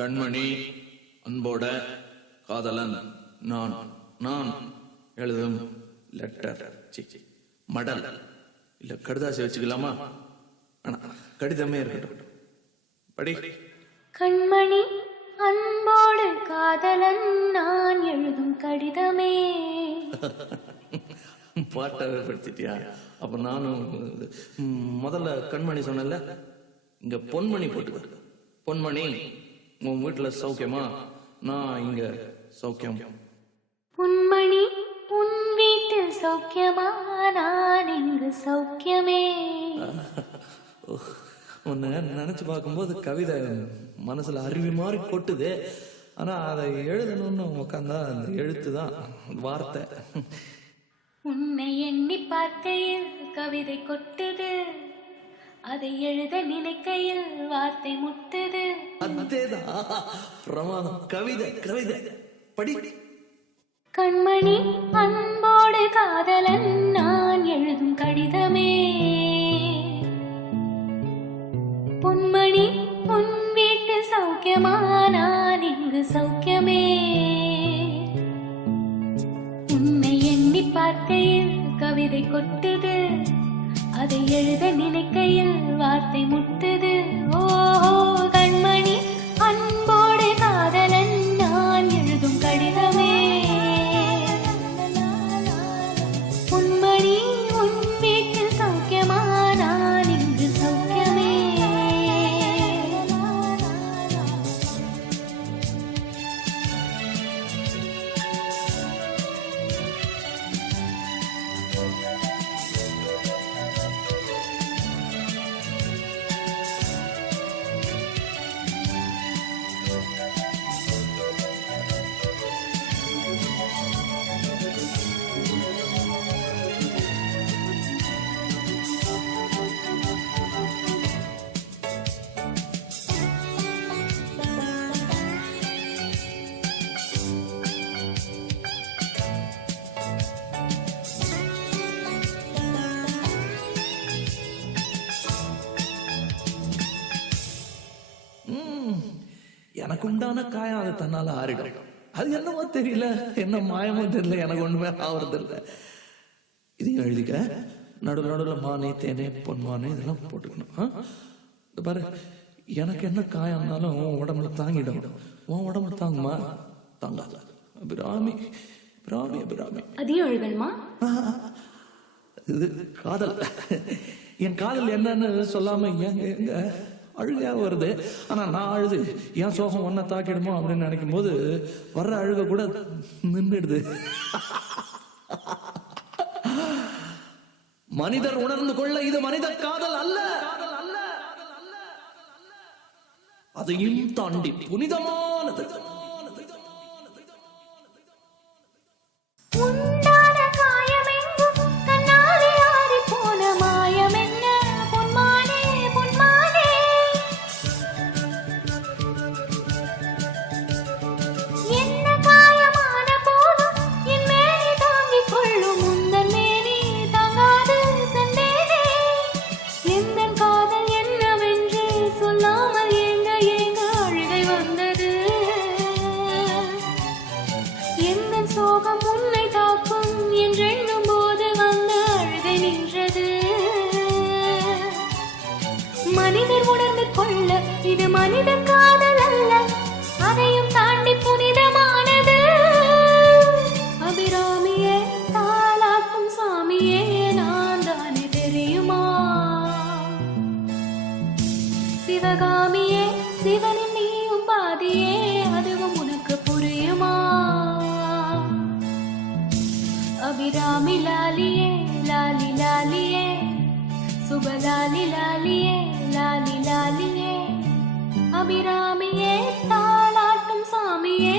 கண்மணி அன்போட காதலன் நான் நான் எழுதும் லெட்டர் மடல் இல்ல கடுதாசி வச்சுக்கலாமா? ஆனா கடிதமே இருக்கட்டும். படி. கண்மணி அன்போடு காதலன் நான் எழுதும் கடிதமே. பாட்டை படுத்திட்டியா? அப்ப நானும் முதல்ல கண்மணி சொன்னல, இங்க பொன்மணி போட்டுக்க. பொன்மணி, உன் வீட்டுல சௌக்கியமா? நான் இங்க சௌக்கியம். பொன்மணி, உன் வீட்டில் சௌக்கியமா? நான் இங்கு சௌக்கியமே. உன்னை நினைச்சு பார்க்கும்போது கவிதை மனசுல அருவி மாதிரி கொட்டுது. ஆனா அதை எழுதணும்னு உட்காந்தா அந்த எழுத்து தான் வார்த்தை. உன்னை எண்ணி பார்க்கையில் கவிதை கொட்டுது, அதை எழுத நினைக்கையில் வார்த்தை முட்டுது. அதேதான் பிரமாதம். கவிதை கவிதை படி. கண்மணி அன்போடு காதலன் நான் எழுதும் கடிதமே. பொன்மணி, உன் வீட்டில் சௌக்கியமா? நான் இங்கு சௌக்கியமே. உன்னை எண்ணி பார்க்கையில் கவிதை கொட்டுது, அதை எழுத நினைக்கையில் வார்த்தை முட்டுது. ஓ கண்மணி அன்போடு காதலன் நான் எழுதும் கடிதமே. பொன்மணி, உன் வீட்டில் சௌக்கியமா? நான் இங்கு சௌக்கியமே. எனக்கு உண்டான காயம் அது தன்னால ஆறிடும். அது என்னமோ தெரியல, என்ன மாயமோ தெரியல, எனக்கு ஒண்ணுமே ஆவறது இல்லை. இதையும் எழுதிக்க. நடுவில் நடுவில் மானே தேனே பொன்மானே இதெல்லாம் போட்டுக்கணும். பாரு, எனக்கு என்ன காயம் இருந்தாலும் உன் உடம்புல தாங்கிடும். உன் உடம்புல தாங்குமா? தாங்காத. அபிராமி அபிராமி அபிராமி. அதையும் எழுதணுமா? இது காதல். என் காதல் என்னன்னு சொல்லாம எங்க எங்க அழுகையா வருது. ஆனா நான் அழுது என் சோகம் ஒன்ன தாக்கிடுமோ அப்படின்னு நினைக்கும் போது வர்ற அழுக கூட நின்றுடுது. மனிதர் உணர்ந்து கொள்ள இது மனித காதல் அல்ல, அதையும் தாண்டி புனிதமானது. சோகம் உன்னை தாக்கும் என்றெண்ணும் போது வந்த அழுகை நின்றது. மனிதர் உணர்ந்து கொள்ள இது மனித காதல் அல்ல, அதையும் தாண்டி புனிதமானது. அபிராமியே, தாலாட்டும் சாமியே, நான் தானே தெரியுமா? சிவகாமியே, சிவனின் நீயும் பாதியே, அதுவும் உனக்கு புரியுமா? அபிராமி லாலியே, லாலி லாலியே, சுபலாலி லாலியே, லாலி லாலியே. அபிராமியே, தாளாட்டும் சாமியே,